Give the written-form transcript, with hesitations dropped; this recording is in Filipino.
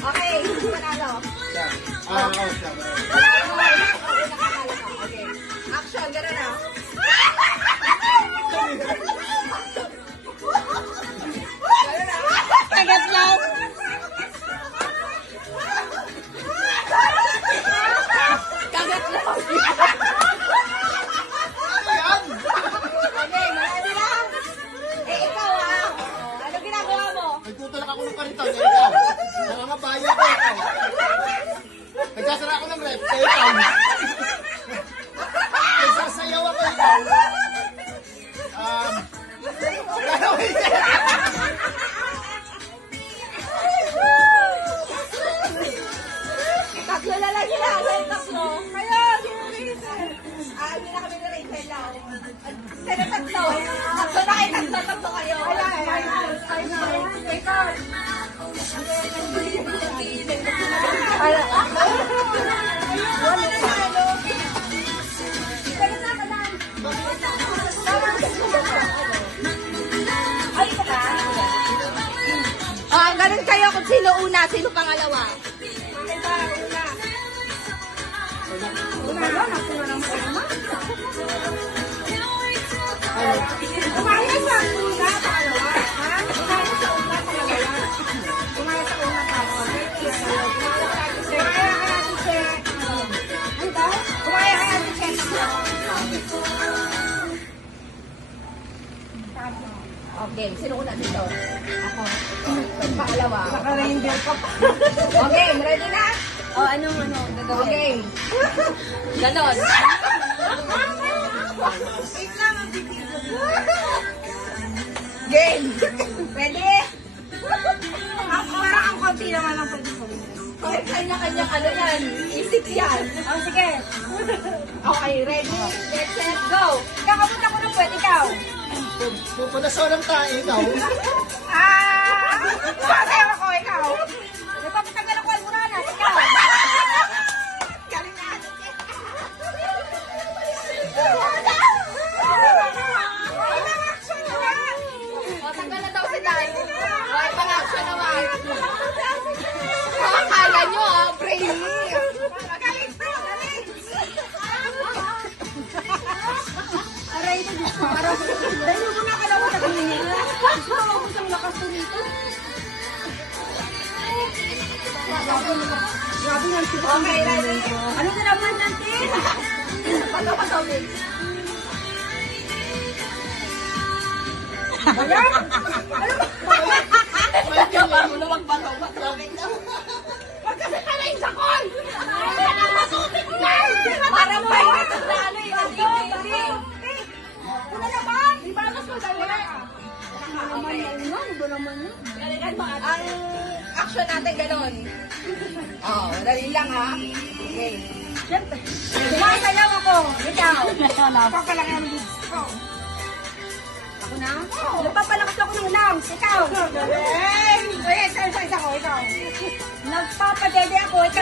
Okay, panalo. Action, gano'n na. Kagat lang. Kagat lang. Okay, marami lang. Ikaw ano ginagawa mo? Nagtutulak ako ng kariton, ikaw. Nangangabayo ko, ikaw. Nagsasara ako ng rep, ikaw. Nagsasayaw ako, ikaw. Tatlo na lang sila. Tatlo. Kayo, hindi na kami na-rated lang. Sino tatlo? Tatlo na kayo, tatlo kayo. Ganun kayo kung sino una, sino pangalawa. Umayos sa una, pangalawa. Umayos sa una, pangalawa. Umayos sa una, pangalawa. Kumaya ka natin check. Okay, sino una dito? Ako. Pangalawa. Naka-ranger ka pa. Okay, ready na? Anong gagawin? Okay. Ganon. Wait lang, ang bibig. Game. Ready? Parang ang konti naman ang pwede ko. Kanya-kanya yan. Isip yan. Sige. Okay, ready? Let's go. Kakapunta ko na pwede ikaw. Pupadasaw ng tayo, ikaw. Pasayaw ako, ikaw. Nagpapatagal ako almuranas, ikaw. Galing na. Tanggal na daw si Tay. Okay, pang-action naman. Akala nyo, brainy. Galing to, galing. Aray ito, gusto. Dahil mo na kalawa na ganyan. Gusto mo ako sa lakas ko dito. Grabe ng sila. Okay, ready? Anong ginawa natin? Pataw-pataw din. Ayan? Ano ba? Ano magpataw-pataw? Huwag kasi pala yung sakon! Ayan ang masutik mo! Parang pahit ang lalo yung una naman! Di ba mas madali? Ang action natin ganon. Dali lang ha. Okay. Sumasayaw ako. Ikaw. Papalaki ang lips ko. Ako na? Nagpapalakas ako ng lungs. Ikaw. Isa ko. Ikaw. Nagpapadede ako. Ikaw.